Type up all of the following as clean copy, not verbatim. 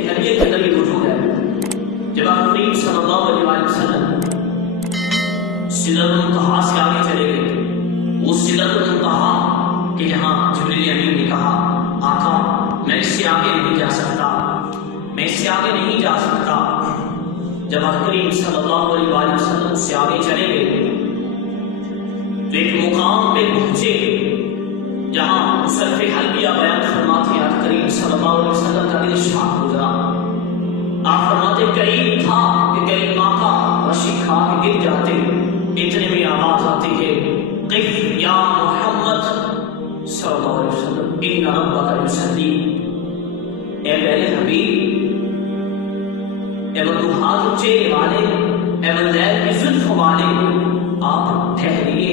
اہمیت کے اندر یہ وجود ہے. جب آپ کریم صلی اللہ علیہ وسلم سدرۃ المنتہا سے آگے چلے گئے، وہ سدرۃ المنتہا کہ جہاں جبریل امین نے کہا آقا میں اس سے آگے نہیں جا سکتا، میں اس سے آگے نہیں جا سکتا. جب آپ کریم صلی اللہ علیہ وسلم سے آگے چلے گئے تو ایک مقام پہ پہنچے جہاں مصرف حلبیہ بیان فرماتے ہیں آپ کریم صلی اللہ علیہ وسلم کا دل شاہ گزرا. آپ فرماتے قریب تھا کہ قریب آقا وشی کھا کے گر جاتے، اتنے میں آواز آتی ہے قف یا محمد صلی اللہ علیہ وسلم ان ربک یصلی. اے میرے حبیب، اے وضوحات چہرے والے، اے واللیل کی زلف والے، آپ ٹھہریے،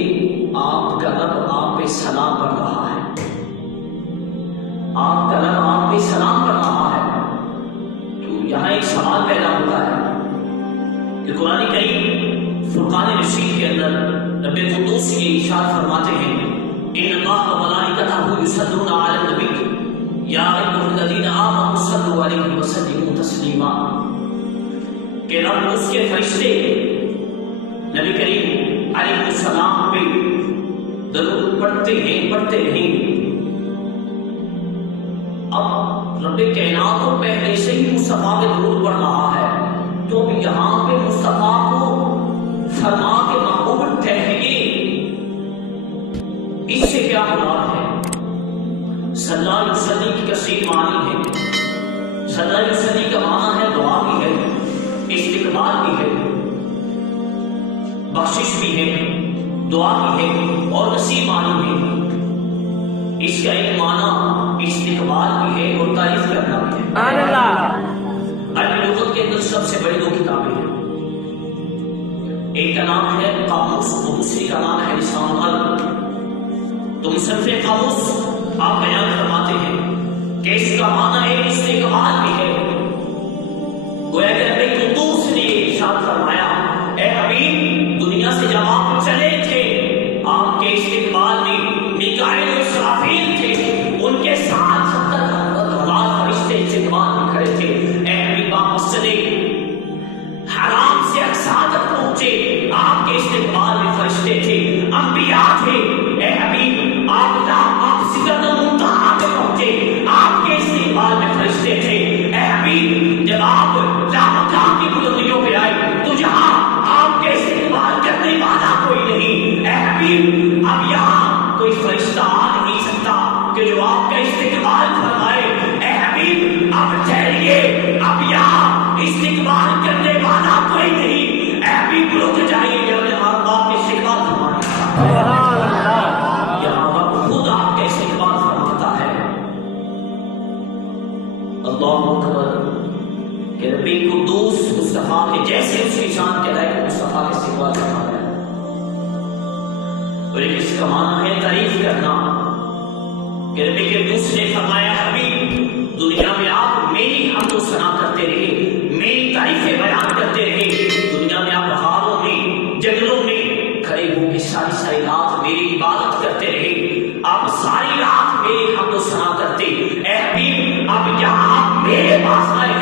آپ کا رب آپ پہ سلام پڑھ رہا ہے، آپ کا رب آپ پہ سلام پڑھ رہا ہے. تو یہاں ایک سوال پیدا ہوتا ہے کہ قرآن کریم فرقان رشید کے اندر رب قدوس یہ ارشاد فرماتے ہیں ان اللہ و ملائکتہ یصلون علی النبی یا ایھا الذین آمنوا صلوا علیہ وسلموا تسلیما، کہ رب اس کے فرشتے نبی کریم علیہ السلام پہ درود پڑھتے ہیں. اب رب کائنات کو پہلے سے ہی مصطفیٰ پہ درود پڑھ رہا ہے، تو یہاں پہ مصطفیٰ کو فرما کے محبوب ٹھہریے، اس سے کیا مراد ہے؟ صلی اللہ علیہ وسلم کی کثیر معنی ہے. صلی اللہ علیہ وسلم کا معنی ہے دعا بھی ہے، استقبال بھی ہے، بخشش بھی ہے، دعا بھی ہے اور نصیب معنی ہے. اس کا ایک معنی استقبال بھی ہے اور تعریف کرنا بھی ہے. عربی لغت کے اندر سب سے بڑی دو کتابیں ہیں، ایک کا نام ہے قاموس اور دوسری کا نام ہے لسان العرب. تو مصنف قاموس آپ بیان فرماتے ہیں کہ اس کا معنی ایک استقبال بھی ہے. گویا کہ رب قدوس نے ارشاد فرمایا اے حبیب دنیا سے جب آپ چلے تھے آپ کے استقبال میں میکائیل و اسرافیل تھے، ان کے ساتھ 70,000 فرشتے استقبال میں کھڑے تھے. اے حبیب آپ مسجد حرام سے اقصیٰ تک پہنچے، آپ کے استقبال میں فرشتے تھے، انبیاء تھے. اے حبیب آپ سدرۃ المنتہا پہ پہنچے، آپ کے استقبال میں فرشتے تھے. اے حبیب جب آپ لامکان کی بلندیوں پہ آئے تو جہاں آپ کے استقبال کرنے والا کوئی نہیں. اے حبیب اب یہاں کوئی فرشتہ آ نہیں سکتا کہ جو آپ کا استقبال فرمائے. اے حبیب اب ٹھہریے، اب یہاں استقبال کرنے والا کوئی نہیں. اے حبیب رک جائیے، یہاں آپ کے استقبال فرمانے یہاں خود آپ کا استقبال فرماتا ہے. اللہ اکبر کہ رب قدوس مصطفیٰ کے جیسے اس کی شان کے لائق مصطفیٰ کے استقبال فرماتا ہے. اور اس کا معنی ہے تعریف کرنا کہ رب قدوس نے فرمایا حبیب دنیا میں آپ میری حمد و ثنا کرتے رہے، میری تعریفیں بیان کرتے رہے. دنیا میں آپ پہاڑوں میں جنگلوں میں کھڑے ہو کے ساری رات میری عبادت کرتے رہے، آپ ساری رات میری حمد و ثنا کرتے. اے حبیب اب یہاں آپ میرے پاس آئے